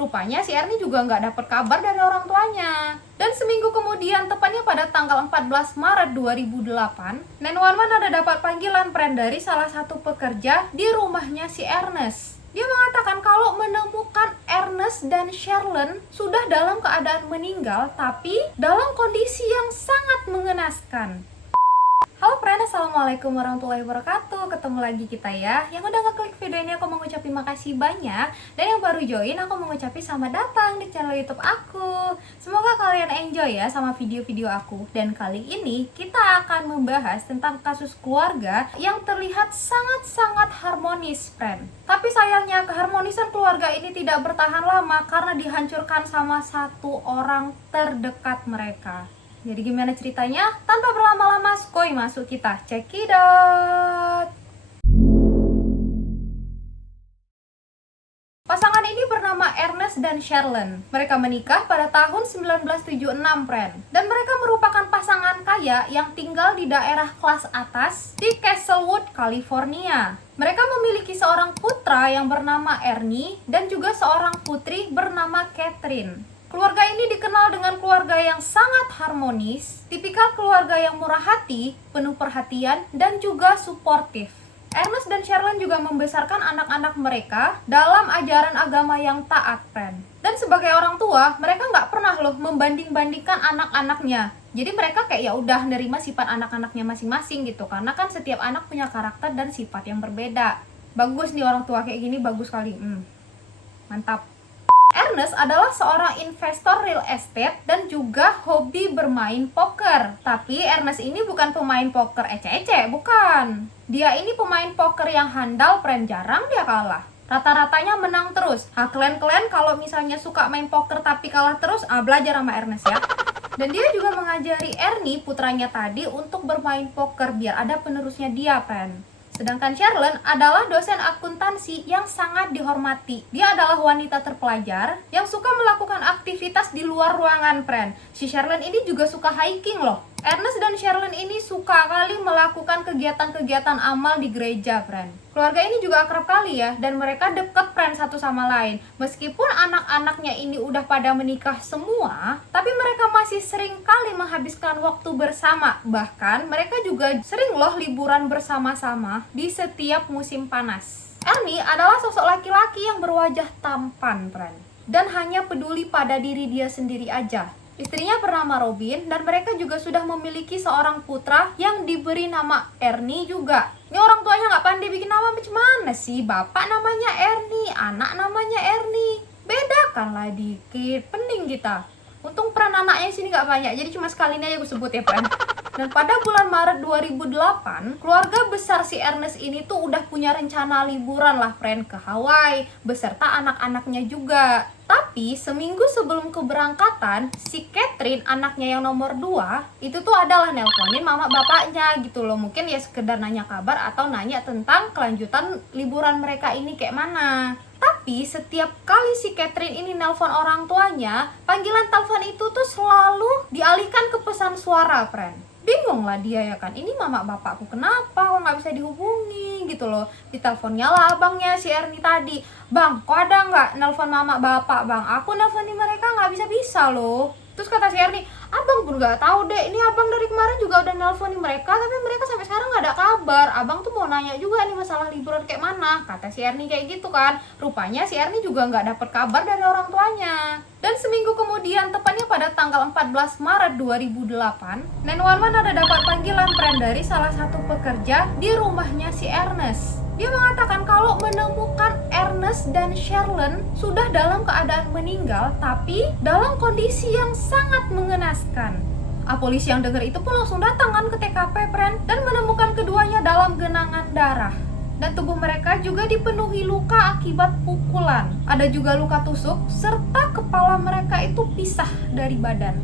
Rupanya si Ernie juga nggak dapat kabar dari orang tuanya. Dan seminggu kemudian, tepatnya pada tanggal 14 Maret 2008, 911 ada dapat panggilan friend dari salah satu pekerja di rumahnya si Ernest. Dia mengatakan kalau menemukan Ernest dan Sherlyn sudah dalam keadaan meninggal, tapi dalam kondisi yang sangat mengenaskan. Halo friend, assalamualaikum warahmatullahi wabarakatuh. Ketemu lagi kita ya. Yang udah ngeklik video ini aku mau ngucapin makasih banyak. Dan yang baru join aku mau ngucapin selamat datang di channel YouTube aku. Semoga kalian enjoy ya sama video-video aku. Dan kali ini kita akan membahas tentang kasus keluarga yang terlihat sangat-sangat harmonis friend. Tapi sayangnya keharmonisan keluarga ini tidak bertahan lama karena dihancurkan sama satu orang terdekat mereka. Jadi gimana ceritanya? Tanpa berlama-lama, skoy masuk kita cekidot. Pasangan ini bernama Ernest dan Sherlyn. Mereka menikah pada tahun 1976, friend. Dan mereka merupakan pasangan kaya yang tinggal di daerah kelas atas di Castlewood, California. Mereka memiliki seorang putra yang bernama Ernie dan juga seorang putri bernama Catherine. Keluarga ini dikenal dengan keluarga yang sangat harmonis, tipikal keluarga yang murah hati, penuh perhatian, dan juga suportif. Ernest dan Sherlyn juga membesarkan anak-anak mereka dalam ajaran agama yang taat, friend. Dan sebagai orang tua, mereka nggak pernah loh membanding-bandingkan anak-anaknya. Jadi mereka kayak ya udah nerima sifat anak-anaknya masing-masing gitu, karena kan setiap anak punya karakter dan sifat yang berbeda. Bagus nih orang tua kayak gini, bagus sekali. Mantap. Ernest adalah seorang investor real estate dan juga hobi bermain poker. Tapi Ernest ini bukan pemain poker ece-ece, bukan. Dia ini pemain poker yang handal, friend, jarang dia kalah. Rata-ratanya menang terus. Kalian kalau misalnya suka main poker tapi kalah terus, belajar sama Ernest ya. Dan dia juga mengajari Ernie, putranya tadi, untuk bermain poker biar ada penerusnya dia, friend. Sedangkan Sherlyn adalah dosen akuntansi yang sangat dihormati. Dia adalah wanita terpelajar yang suka melakukan aktivitas di luar ruangan, friend. Si Sherlyn ini juga suka hiking loh. Ernest dan Sherlyn ini suka kali melakukan kegiatan-kegiatan amal di gereja, friend. Keluarga ini juga akrab kali ya, dan mereka deket, friend, satu sama lain. Meskipun anak-anaknya ini udah pada menikah semua, tapi mereka masih sering kali menghabiskan waktu bersama. Bahkan mereka juga sering loh liburan bersama-sama di setiap musim panas. Ernie adalah sosok laki-laki yang berwajah tampan, friend, dan hanya peduli pada diri dia sendiri aja. Istrinya bernama Robin dan mereka juga sudah memiliki seorang putra yang diberi nama Ernie juga. Ini orang tuanya nggak pandai bikin nama macam mana sih? Bapak namanya Ernie, anak namanya Ernie. Bedakanlah dikit, pening kita. Untung peran anaknya sini nggak banyak, jadi cuma sekali ini aja gue sebut ya, friend. Dan pada bulan Maret 2008, keluarga besar si Ernest ini tuh udah punya rencana liburan lah, friend, ke Hawaii beserta anak-anaknya juga. Tapi seminggu sebelum keberangkatan, si Catherine, anaknya yang nomor 2, itu tuh adalah nelponin mama bapaknya gitu loh. Mungkin ya sekedar nanya kabar atau nanya tentang kelanjutan liburan mereka ini kayak mana. Tapi setiap kali si Catherine ini nelpon orang tuanya, panggilan telepon itu tuh selalu dialihkan ke pesan suara, friend. Bingung lah dia ya kan, ini mama bapakku kenapa kok nggak bisa dihubungi gitu loh. Diteleponnya lah abangnya si Ernie tadi, bang kok ada nggak nelpon mama bapak bang, aku nelponin mereka nggak bisa loh. Terus kata si Ernie, abang pun nggak tahu deh, ini abang dari kemarin juga udah nelponin mereka tapi mereka sampai sekarang nggak ada kabar. Abang tuh mau nanya juga nih masalah liburan kayak mana, kata si Ernie kayak gitu kan. Rupanya si Ernie juga nggak dapet kabar dari orang tuanya. Dan seminggu kemudian, tepatnya pada tanggal 14 Maret 2008, 911 ada dapat panggilan friend dari salah satu pekerja di rumahnya si Ernest. Dia mengatakan kalau menemukan Ernest dan Sherlyn sudah dalam keadaan meninggal, tapi dalam kondisi yang sangat mengenaskan. Polisi yang dengar itu pun langsung datang kan ke TKP, friend, dan menemukan keduanya dalam genangan darah. Dan tubuh mereka juga dipenuhi luka akibat pukulan. Ada juga luka tusuk, serta kepala mereka itu pisah dari badan.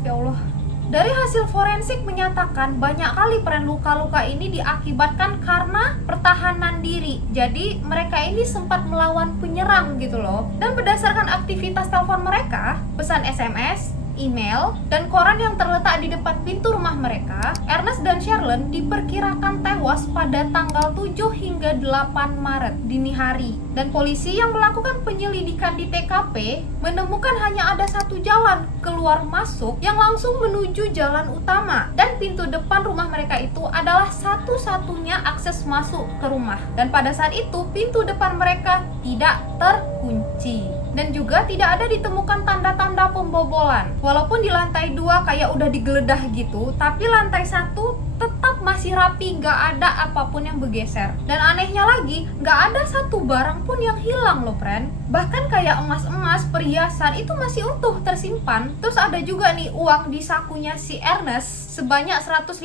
Ya Allah. Dari hasil forensik menyatakan banyak kali peran luka-luka ini diakibatkan karena pertahanan diri. Jadi mereka ini sempat melawan penyerang gitu loh. Dan berdasarkan aktivitas telepon mereka, pesan SMS, email, dan koran yang terletak di depan pintu rumah mereka, Ernest dan Sherlyn diperkirakan tewas pada tanggal 7 hingga 8 Maret dini hari. Dan polisi yang melakukan penyelidikan di TKP menemukan hanya ada satu jalan keluar masuk yang langsung menuju jalan utama, dan pintu depan rumah mereka itu adalah satu-satunya akses masuk ke rumah. Dan pada saat itu pintu depan mereka tidak terkunci, dan juga tidak ada ditemukan tanda-tanda pembobolan. Walaupun di lantai 2 kayak udah digeledah gitu, tapi lantai 1 tetap masih rapi, gak ada apapun yang bergeser. Dan anehnya lagi, gak ada satu barang pun yang hilang loh, friend. Bahkan kayak emas-emas, perhiasan itu masih utuh tersimpan. Terus ada juga nih uang di sakunya si Ernest sebanyak 150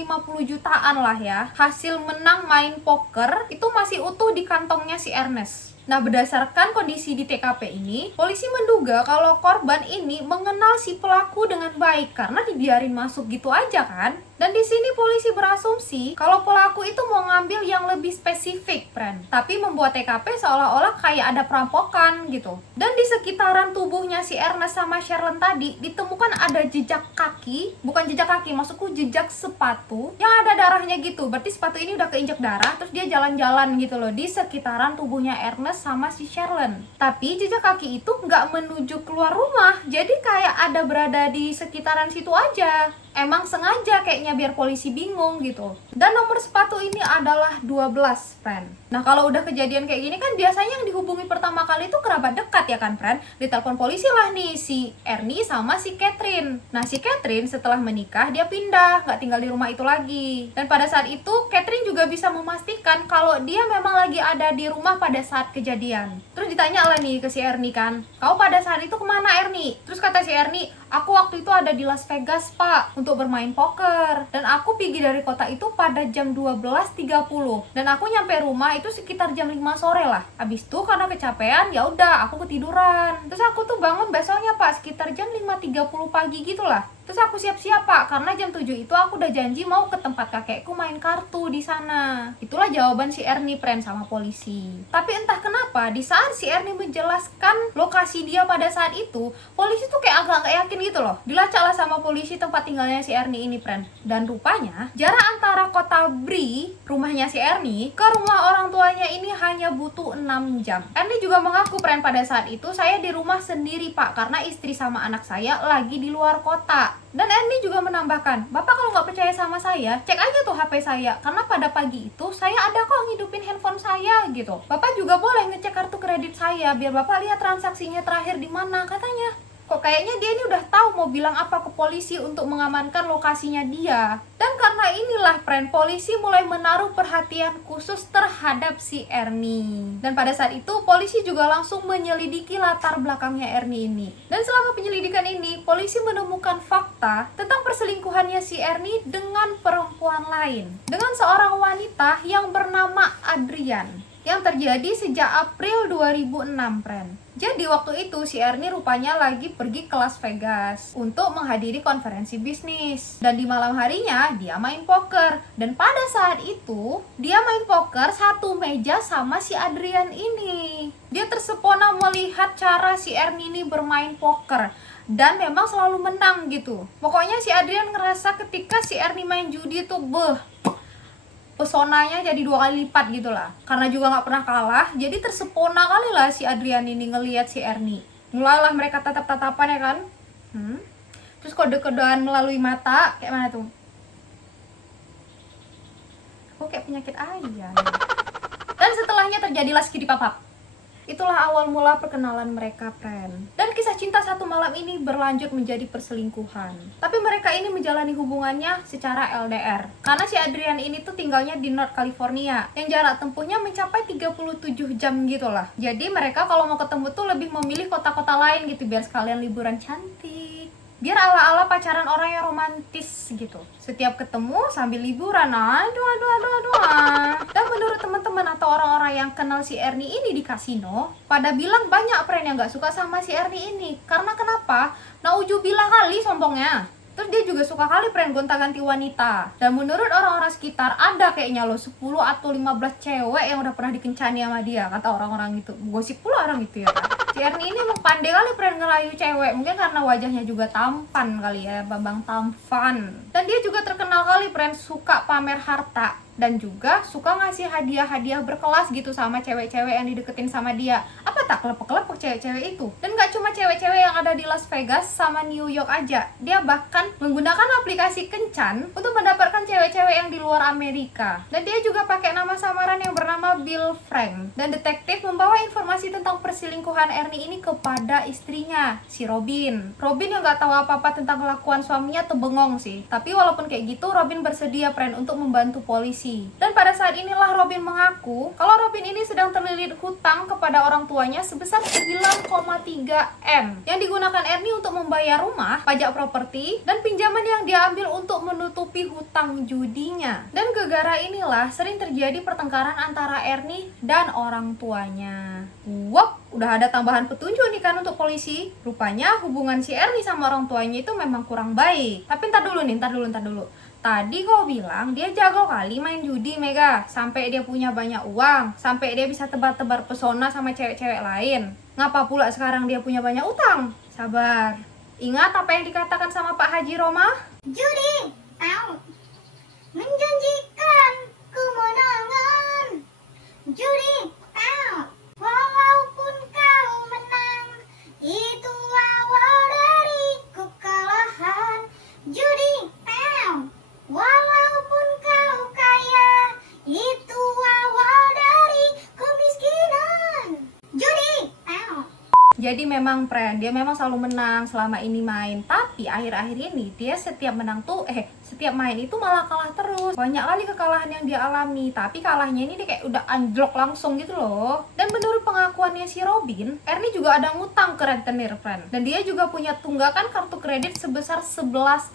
jutaan lah ya. Hasil menang main poker itu masih utuh di kantongnya si Ernest. Nah, berdasarkan kondisi di TKP ini, polisi menduga kalau korban ini mengenal si pelaku dengan baik karena dibiarin masuk gitu aja kan. Dan di sini polisi berasumsi kalau pelaku itu mau ngambil yang lebih spesifik, friend. Tapi membuat TKP seolah-olah kayak ada perampokan gitu. Dan di sekitaran tubuhnya si Ernest sama Sherlyn tadi ditemukan ada jejak kaki, bukan jejak kaki, maksudku jejak sepatu yang ada darahnya gitu. Berarti sepatu ini udah keinjek darah, terus dia jalan-jalan gitu loh di sekitaran tubuhnya Ernest sama si Sherlyn. Tapi jejak kaki itu nggak menuju keluar rumah, jadi kayak ada berada di sekitaran situ aja. Emang sengaja kayaknya biar polisi bingung gitu. Dan nomor sepatu ini adalah 12, friend. Nah, kalau udah kejadian kayak gini kan biasanya yang dihubungi pertama kali itu kerabat dekat ya kan, friend. Ditelepon polisi lah nih si Ernie sama si Catherine. Nah, si Catherine setelah menikah dia pindah, nggak tinggal di rumah itu lagi. Dan pada saat itu Catherine juga bisa memastikan kalau dia memang lagi ada di rumah pada saat kejadian. Terus ditanya lah nih ke si Ernie kan, "Kau pada saat itu kemana, Ernie?" Terus kata si Ernie, "Aku waktu itu ada di Las Vegas, Pak, untuk bermain poker. Dan aku pergi dari kota itu pada jam 12.30. Dan aku nyampe rumah itu sekitar jam 5 sore lah. Habis itu karena kecapean, ya udah aku ketiduran. Terus aku tuh bangun besoknya, Pak, sekitar jam 5.30 pagi gitulah. Terus aku siap-siap, Pak, karena jam 7 itu aku udah janji mau ke tempat kakekku main kartu di sana." Itulah jawaban si Ernie, friend, sama polisi. Tapi entah kenapa di saat si Ernie menjelaskan lokasi dia pada saat itu, polisi tuh kayak agak gak yakin gitu loh. Dilacak lah sama polisi tempat tinggalnya si Ernie ini, friend. Dan rupanya jarak antara kota Bree, rumahnya si Ernie, ke rumah orang tuanya ini hanya butuh 6 jam. Ernie juga mengaku, friend, pada saat itu saya di rumah sendiri, Pak, karena istri sama anak saya lagi di luar kota. Dan Ernie juga menambahkan, "Bapak kalau nggak percaya sama saya, cek aja tuh HP saya, karena pada pagi itu saya ada kok ngidupin handphone saya gitu. Bapak juga boleh ngecek kartu kredit saya, biar Bapak lihat transaksinya terakhir di mana," katanya. Kok kayaknya dia ini udah tahu mau bilang apa ke polisi untuk mengamankan lokasinya dia. Dan karena inilah, friend, polisi mulai menaruh perhatian khusus terhadap si Ernie. Dan pada saat itu polisi juga langsung menyelidiki latar belakangnya Ernie ini. Dan selama penyelidikan ini, polisi menemukan fakta tentang perselingkuhannya si Ernie dengan perempuan lain, dengan seorang wanita yang bernama Adrian, yang terjadi sejak April 2006, friend. Jadi waktu itu si Ernie rupanya lagi pergi ke Las Vegas untuk menghadiri konferensi bisnis. Dan di malam harinya dia main poker. Dan pada saat itu dia main poker satu meja sama si Adrian ini. Dia tersepona melihat cara si Ernie ini bermain poker. Dan memang selalu menang gitu. Pokoknya si Adrian ngerasa ketika si Ernie main judi tuh pesonanya jadi 2 kali lipat gitu lah. Karena juga gak pernah kalah, jadi tersepona kali lah si Adrian ini ngelihat si Ernie. Mulailah mereka tatap-tatapan ya kan. Terus kode-kodean melalui mata, kayak mana tuh? Aku kayak penyakit ayam. Dan setelahnya terjadilah skidipapap. Itulah awal mula perkenalan mereka, friend. Dan kisah cinta satu malam ini berlanjut menjadi perselingkuhan. Tapi mereka ini menjalani hubungannya secara LDR. Karena si Adrian ini tuh tinggalnya di North California, yang jarak tempuhnya mencapai 37 jam gitu lah. Jadi mereka kalau mau ketemu tuh lebih memilih kota-kota lain gitu, biar sekalian liburan cantik. Biar ala-ala pacaran orang yang romantis gitu. Setiap ketemu sambil liburan, aduh. Dan menurut teman-teman atau orang-orang yang kenal si Ernie ini di kasino, pada bilang banyak friend yang gak suka sama si Ernie ini. Karena kenapa? Naujubillah kali sombongnya. Terus dia juga suka kali friend gonta-ganti wanita. Dan menurut orang-orang sekitar ada kayaknya loh 10 atau 15 cewek yang udah pernah dikencani sama dia, kata orang-orang itu. Gosip pula orang itu ya kan. Si Ernie ini emang pandai kali friend ngerayu cewek. Mungkin karena wajahnya juga tampan kali ya, Bambang tampan. Dan dia juga terkenal kali friend suka pamer harta dan juga suka ngasih hadiah-hadiah berkelas gitu sama cewek-cewek yang dideketin sama dia. Apa tak kelepek-kelepek cewek-cewek itu? Dan gak cuma cewek-cewek yang ada di Las Vegas sama New York aja. Dia bahkan menggunakan aplikasi kencan untuk mendapatkan cewek-cewek yang di luar Amerika. Dan dia juga pakai nama samaran yang bernama Bill Frank. Dan detektif membawa informasi tentang perselingkuhan Ernie ini kepada istrinya, si Robin. Robin yang gak tahu apa-apa tentang kelakuan suaminya tuh bengong sih. Tapi walaupun kayak gitu, Robin bersedia friend untuk membantu polisi. Dan pada saat inilah Robin mengaku kalau Robin ini sedang terlilit hutang kepada orang tuanya sebesar 9,3 M yang digunakan Ernie untuk membayar rumah, pajak properti, dan pinjaman yang dia ambil untuk menutupi hutang judinya. Dan gara-gara inilah sering terjadi pertengkaran antara Ernie dan orang tuanya. Wop, udah ada tambahan petunjuk nih kan untuk polisi. Rupanya hubungan si Ernie sama orang tuanya itu memang kurang baik. Tapi ntar dulu. Tadi kau bilang dia jago kali main judi, Mega. Sampai dia punya banyak uang, sampai dia bisa tebar-tebar pesona sama cewek-cewek lain. Ngapa pula sekarang dia punya banyak utang? Sabar. Ingat apa yang dikatakan sama Pak Haji Roma? Judi, tahu, menjanjikan kemenangan. Judi, tahu, walaupun kau menang, itu awal dari kekalahan. Judi, tahu, walaupun kau kaya, itu awal dari kemiskinan. Judi, tahu. Jadi memang friend, dia memang selalu menang selama ini main. Tapi akhir-akhir ini dia setiap main itu malah kalah terus. Banyak kali kekalahan yang dia alami. Tapi kalahnya ini dia kayak udah anjlok langsung gitu loh. Dan menurut pengakuannya si Robin, Ernie juga ada ngutang ke rentenir friend. Dan dia juga punya tunggakan kartu kredit sebesar 11,9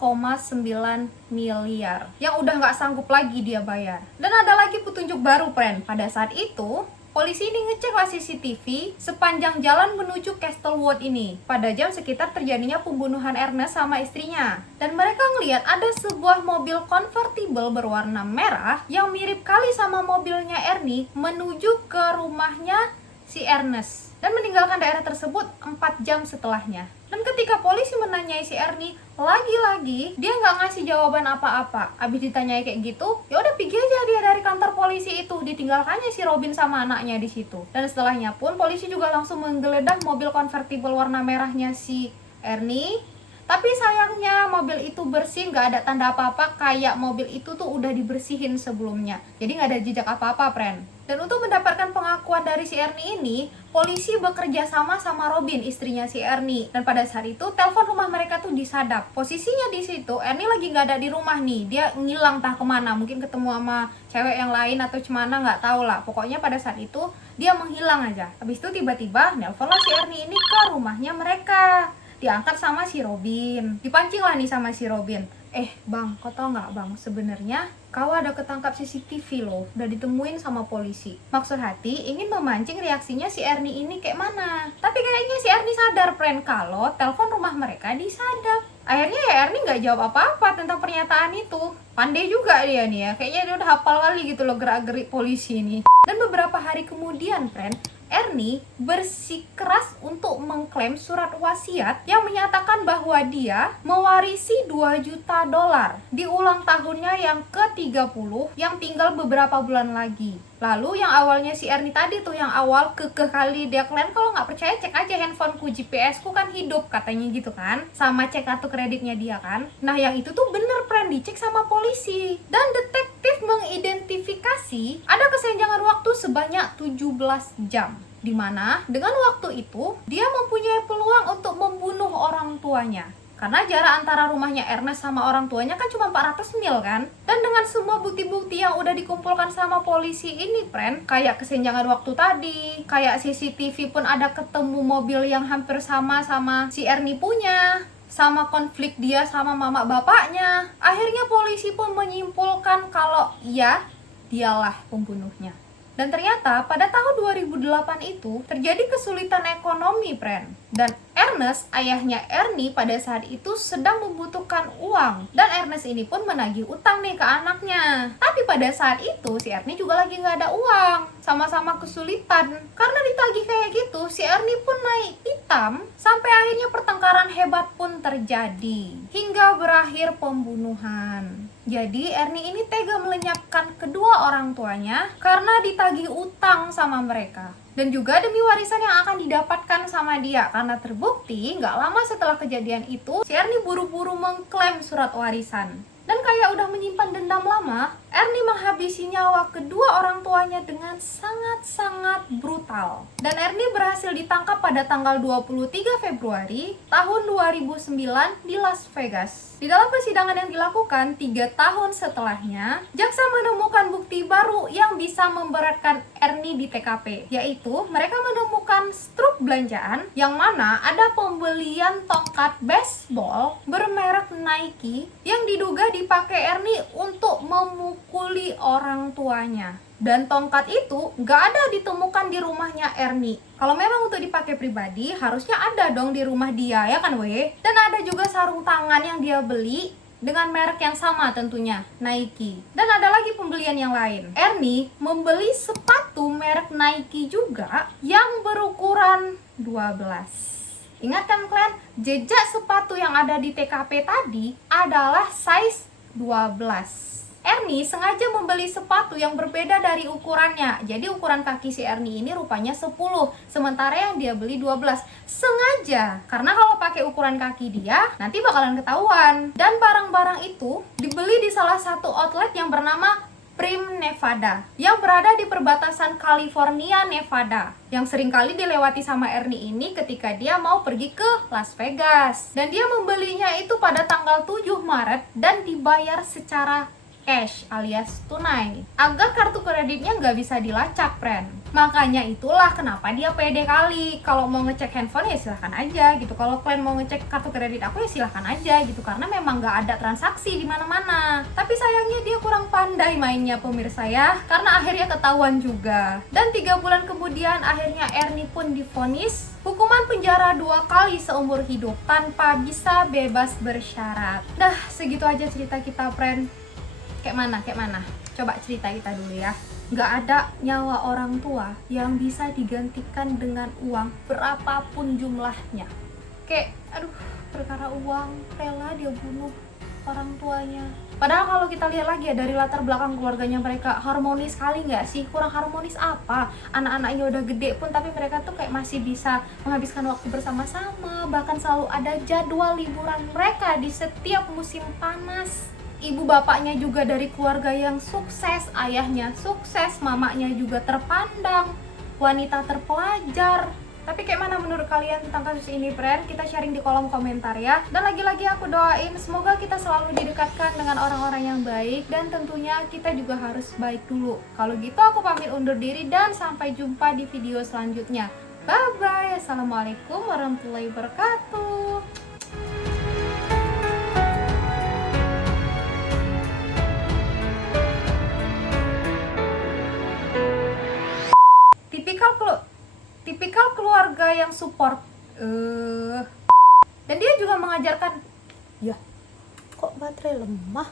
miliar yang udah gak sanggup lagi dia bayar. Dan ada lagi petunjuk baru friend. Pada saat itu polisi ini ngeceklah CCTV sepanjang jalan menuju Castlewood ini pada jam sekitar terjadinya pembunuhan Ernest sama istrinya. Dan mereka ngelihat ada sebuah mobil convertible berwarna merah yang mirip kali sama mobilnya Ernie menuju ke rumahnya si Ernest dan meninggalkan daerah tersebut 4 jam setelahnya. Dan ketika polisi menanyai si Ernie, lagi-lagi dia nggak ngasih jawaban apa-apa. Abis ditanyai kayak gitu, ya udah pergi aja dia dari kantor polisi itu. Ditinggalkannya si Robin sama anaknya di situ. Dan setelahnya pun polisi juga langsung menggeledah mobil convertible warna merahnya si Ernie. Tapi sayangnya mobil itu bersih, nggak ada tanda apa-apa kayak mobil itu tuh udah dibersihin sebelumnya. Jadi nggak ada jejak apa-apa, friend. Dan untuk mendapatkan pengakuan dari si Ernie ini, polisi bekerja sama Robin, istrinya si Ernie. Dan pada saat itu, telepon rumah mereka tuh disadap. Posisinya di situ, Ernie lagi nggak ada di rumah nih. Dia ngilang entah kemana, mungkin ketemu sama cewek yang lain atau cemana, nggak tahu lah. Pokoknya pada saat itu, dia menghilang aja. Habis itu tiba-tiba, nelponlah si Ernie ini ke rumahnya mereka. Diangkat sama si Robin, dipancing lah nih sama si Robin. Bang, kau tau nggak bang, sebenarnya kau ada ketangkap CCTV loh, udah ditemuin sama polisi. Maksud hati ingin memancing reaksinya si Ernie ini kayak mana. Tapi kayaknya si Ernie sadar friend kalau telepon rumah mereka disadap. Akhirnya ya Ernie nggak jawab apa-apa tentang pernyataan itu. Pandai juga dia nih ya, kayaknya dia udah hafal kali gitu loh gerak-gerik polisi ini. Dan beberapa hari kemudian friend, Ernie bersikeras untuk mengklaim surat wasiat yang menyatakan bahwa dia mewarisi 2 juta dolar di ulang tahunnya yang ke-30 yang tinggal beberapa bulan lagi. Lalu yang awalnya si Ernie tadi tuh yang awal kekeh kali dia klaim, kalau nggak percaya cek aja handphoneku, GPS ku kan hidup katanya gitu kan, sama cek kartu kreditnya dia kan. Nah yang itu tuh bener friend, dicek sama polisi dan detektif mengidentifikasi ada kesenjangan waktu sebanyak 17 jam. Dimana dengan waktu itu dia mempunyai peluang untuk membunuh orang tuanya. Karena jarak antara rumahnya Ernest sama orang tuanya kan cuma 400 mil kan. Dan dengan semua bukti-bukti yang udah dikumpulkan sama polisi ini friend, kayak kesenjangan waktu tadi, kayak CCTV pun ada ketemu mobil yang hampir sama si Ernie punya, sama konflik dia sama mama bapaknya. Akhirnya polisi pun menyimpulkan kalau iya, dialah pembunuhnya. Dan ternyata pada tahun 2008 itu terjadi kesulitan ekonomi, friend. Dan Ernest, ayahnya Ernie pada saat itu sedang membutuhkan uang. Dan Ernest ini pun menagih utang nih ke anaknya. Tapi pada saat itu si Ernie juga lagi nggak ada uang. Sama-sama kesulitan. Karena ditagih kayak gitu, si Ernie pun naik pitam. Sampai akhirnya pertengkaran hebat pun terjadi. Hingga berakhir pembunuhan. Jadi Ernie ini tega melenyapkan kedua orang tuanya karena ditagih utang sama mereka. Dan juga demi warisan yang akan didapatkan sama dia. Karena terbukti nggak lama setelah kejadian itu, si Ernie buru-buru mengklaim surat warisan. Dan kayak udah menyimpan dendam lama, Ernie menghabisi nyawa kedua orang tuanya dengan sangat-sangat brutal. Dan Ernie berhasil ditangkap pada tanggal 23 Februari tahun 2009 di Las Vegas. Di dalam persidangan yang dilakukan 3 tahun setelahnya, jaksa menemukan bukti baru yang bisa memberatkan Ernie di TKP, yaitu mereka menemukan struk belanjaan yang mana ada pembelian tongkat baseball bermerek Nike yang diduga dipakai Ernie untuk memukuli orang tuanya. Dan tongkat itu nggak ada ditemukan di rumahnya Ernie. Kalau memang untuk dipakai pribadi, harusnya ada dong di rumah dia, ya kan weh? Dan ada juga sarung tangan yang dia beli dengan merek yang sama tentunya, Nike. Dan ada lagi pembelian yang lain. Ernie membeli sepatu merek Nike juga yang berukuran 12. Ingat kan kalian, jejak sepatu yang ada di TKP tadi adalah size 12. Ernie sengaja membeli sepatu yang berbeda dari ukurannya. Jadi ukuran kaki si Ernie ini rupanya 10, sementara yang dia beli 12. Sengaja, karena kalau pakai ukuran kaki dia, nanti bakalan ketahuan. Dan barang-barang itu dibeli di salah satu outlet yang bernama Prim Nevada, yang berada di perbatasan California, Nevada, yang seringkali dilewati sama Ernie ini ketika dia mau pergi ke Las Vegas. Dan dia membelinya itu pada tanggal 7 Maret dan dibayar secara cash alias tunai, agar kartu kreditnya nggak bisa dilacak, friend. Makanya itulah kenapa dia pede kali. Kalau mau ngecek handphone ya silahkan aja gitu. Kalau kalian mau ngecek kartu kredit aku ya silahkan aja gitu. Karena memang nggak ada transaksi di mana-mana. Tapi sayangnya dia kurang pandai mainnya pemirsa ya. Karena akhirnya ketahuan juga. Dan 3 bulan kemudian akhirnya Ernie pun divonis hukuman penjara 2 kali seumur hidup tanpa bisa bebas bersyarat. Dah segitu aja cerita kita, friend. Kayak mana? Coba cerita kita dulu ya. Nggak ada nyawa orang tua yang bisa digantikan dengan uang berapapun jumlahnya. Kayak, aduh, perkara uang, rela dia bunuh orang tuanya. Padahal kalau kita lihat lagi ya dari latar belakang keluarganya mereka, harmonis sekali nggak sih? Kurang harmonis apa? Anak-anaknya udah gede pun tapi mereka tuh kayak masih bisa menghabiskan waktu bersama-sama. Bahkan selalu ada jadwal liburan mereka di setiap musim panas. Ibu bapaknya juga dari keluarga yang sukses, ayahnya sukses, mamanya juga terpandang, wanita terpelajar. Tapi kayak mana menurut kalian tentang kasus ini, friend? Kita sharing di kolom komentar ya. Dan lagi-lagi aku doain semoga kita selalu didekatkan dengan orang-orang yang baik. Dan tentunya kita juga harus baik dulu. Kalau gitu aku pamit undur diri dan sampai jumpa di video selanjutnya. Bye-bye. Assalamualaikum warahmatullahi wabarakatuh. Tipikal keluarga yang support. Dan dia juga mengajarkan, ya kok baterai lemah?